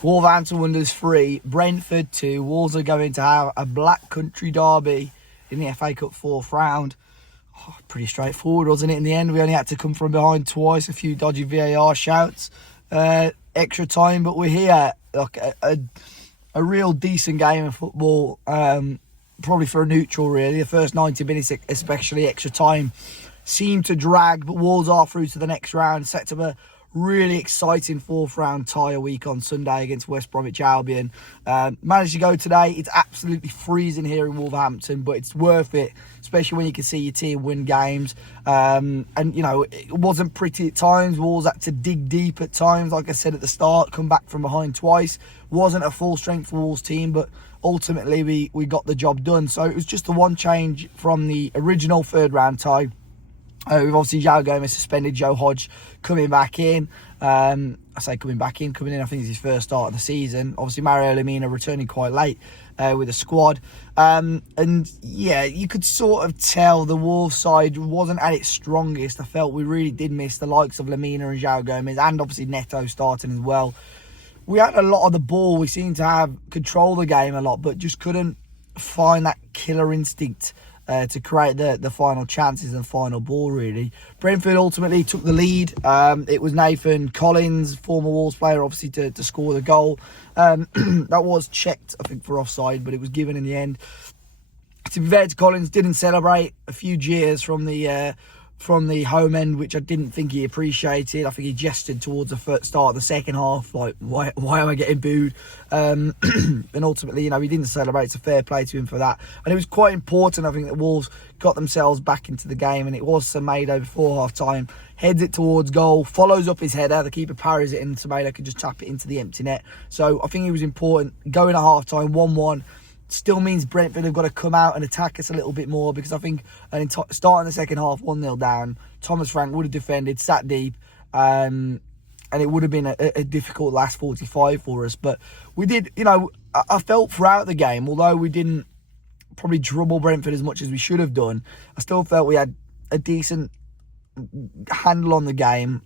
Wolverhampton Wanderers 3, Brentford 2. Wolves are going to have a Black Country derby in the FA Cup 4th round. Pretty straightforward, wasn't it? In the end, we only had to come from behind twice, a few dodgy VAR shouts, extra time, but we're here. Like a real decent game of football, probably for a neutral, really. The first 90 minutes, especially extra time, seemed to drag, but Wolves are through to the next round, set up a really exciting 4th round tie a week on Sunday against West Bromwich Albion. Managed to go today. It's absolutely freezing here in Wolverhampton, but it's worth it, especially when you can see your team win games. And, you know, it wasn't pretty at times. Wolves had to dig deep at times, like I said at the start, come back from behind twice. Wasn't a full strength Wolves team, but ultimately we got the job done. So it was just the one change from the original 3rd round tie. We've obviously João Gomez suspended, Joe Hodge coming back in. I say coming in, I think it's his first start of the season. Obviously Mario Lemina returning quite late with the squad. And yeah, you could sort of tell the Wolves side wasn't at its strongest. I felt we really did miss the likes of Lemina and João Gomez, and obviously Neto starting as well. We had a lot of the ball. We seemed to have control the game a lot, but just couldn't find that killer instinct to create the final chances and final ball, really. Brentford ultimately took the lead. It was Nathan Collins, former Wolves player, obviously, to score the goal. That was checked, I think, for offside, but it was given in the end. To be fair to Collins, didn't celebrate. A few jeers from the home end, which I didn't think he appreciated. I think he gestured towards the start of the second half, like, why am I getting booed? And ultimately, you know, he didn't celebrate. It's a fair play to him for that. And it was quite important, I think, that Wolves got themselves back into the game, and it was Semedo before half-time. Heads it towards goal, follows up his header. The keeper parries it, and Semedo could just tap it into the empty net. So I think it was important. Going at half-time, 1-1. Still means Brentford have got to come out and attack us a little bit more, because I think starting the second half 1-0 down, Thomas Frank would have defended, sat deep, and it would have been a difficult last 45 for us. But we did, you know, I felt throughout the game, although we didn't probably trouble Brentford as much as we should have done, I still felt we had a decent handle on the game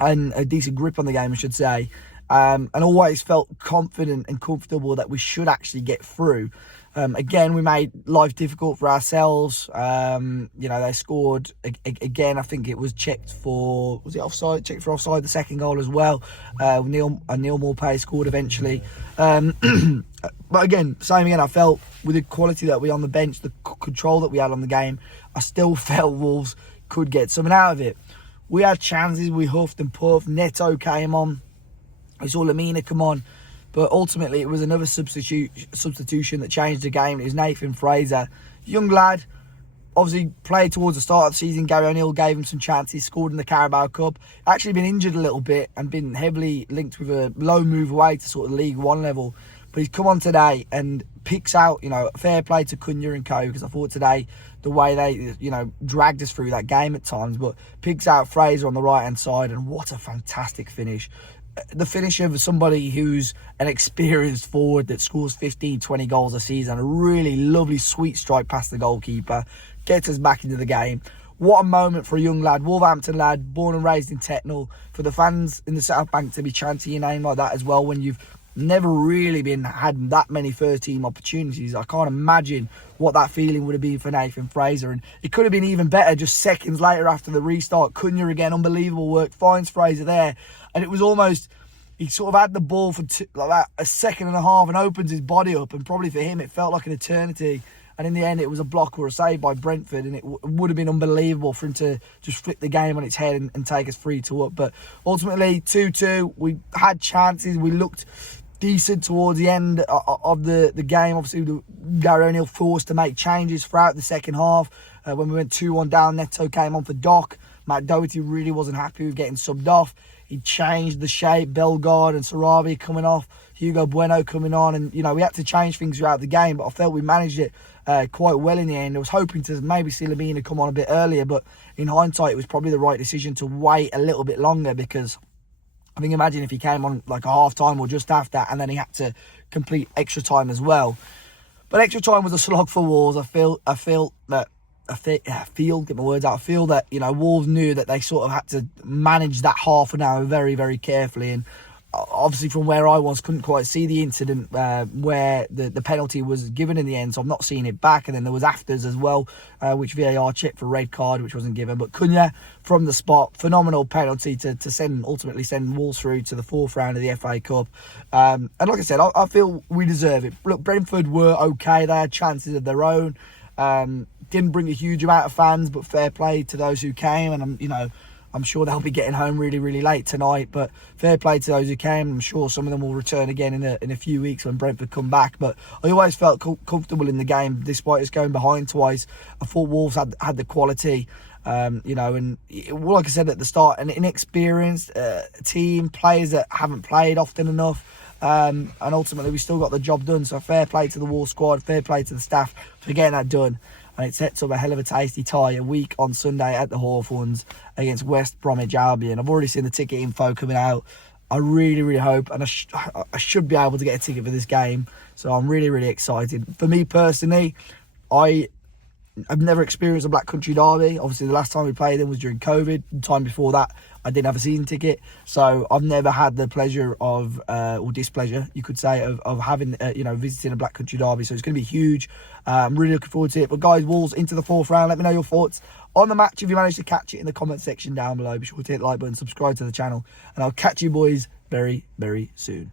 and a decent grip on the game, I should say. And always felt confident and comfortable that we should actually get through. Again, we made life difficult for ourselves. You know, they scored again. I think it was checked for, was it offside? Checked for offside, the second goal as well. Neil Maupay scored eventually. But again, same again, I felt with the quality that we on the bench, the control that we had on the game, I still felt Wolves could get something out of it. We had chances, we huffed and puffed. Neto came on. I saw Lemina come on, but ultimately it was another substitution that changed the game. It was Nathan Fraser, young lad, obviously played towards the start of the season. Gary O'Neill gave him some chances, scored in the Carabao Cup. Actually been injured a little bit and been heavily linked with a low move away to sort of League One level. But he's come on today and picks out, you know, fair play to Cunha and co, because I thought today the way they, you know, dragged us through that game at times, but picks out Fraser on the right-hand side, and what a fantastic finish. The finish of somebody who's an experienced forward that scores 15, 20 goals a season. A really lovely, sweet strike past the goalkeeper. Gets us back into the game. What a moment for a young lad, Wolverhampton lad, born and raised in Tetnall. For the fans in the South Bank to be chanting your name like that as well, when you've never really had that many first team opportunities. I can't imagine what that feeling would have been for Nathan Fraser. And it could have been even better just seconds later after the restart. Cunha again, unbelievable work, finds Fraser there. And it was almost, he sort of had the ball for like that, a second and a half, and opens his body up. And probably for him, it felt like an eternity. And in the end, it was a block or a save by Brentford. And it would have been unbelievable for him to just flip the game on its head and take us 3-2 up. But ultimately, 2-2, we had chances. We looked decent towards the end of the game. Obviously, Gary O'Neill forced to make changes throughout the second half. When we went 2-1 down, Neto came on for Doc. Matt Doherty really wasn't happy with getting subbed off. He changed the shape, Bellegarde and Sarabi coming off, Hugo Bueno coming on, and, you know, we had to change things throughout the game, but I felt we managed it quite well in the end. I was hoping to maybe see Lemina come on a bit earlier, but in hindsight, it was probably the right decision to wait a little bit longer, because I think, imagine if he came on like a half-time or just after, and then he had to complete extra time as well. But extra time was a slog for Wolves. I feel that, get my words out. I feel that, you know, Wolves knew that they sort of had to manage that half an hour very, very carefully. And obviously from where I was, couldn't quite see the incident where the penalty was given in the end, so I've not seen it back. And then there was afters as well, which VAR checked for red card, which wasn't given. But Cunha from the spot, phenomenal penalty to ultimately send Wolves through to the fourth round of the FA Cup. And like I said, I feel we deserve it. Look, Brentford were okay; they had chances of their own. Didn't bring a huge amount of fans, but fair play to those who came. And I'm sure they'll be getting home really, really late tonight. But fair play to those who came. I'm sure some of them will return again in a few weeks when Brentford come back. But I always felt comfortable in the game, despite us going behind twice. I thought Wolves had the quality, and like I said at the start, an inexperienced team, players that haven't played often enough. And ultimately, we still got the job done. So fair play to the Wolves squad, fair play to the staff for getting that done. And it sets up a hell of a tasty tie a week on Sunday at the Hawthorns against West Bromwich Albion. I've already seen the ticket info coming out. I really, really hope, and I should be able to get a ticket for this game. So I'm really, really excited. For me personally, I've never experienced a Black Country derby. Obviously, the last time we played them was during COVID. The time before that, I didn't have a season ticket. So I've never had the pleasure of, or displeasure, you could say, of having, visiting a Black Country derby. So it's going to be huge. I'm really looking forward to it. But guys, Wolves into the fourth round. Let me know your thoughts on the match if you managed to catch it in the comment section down below. Be sure to hit the like button, subscribe to the channel, and I'll catch you boys very, very soon.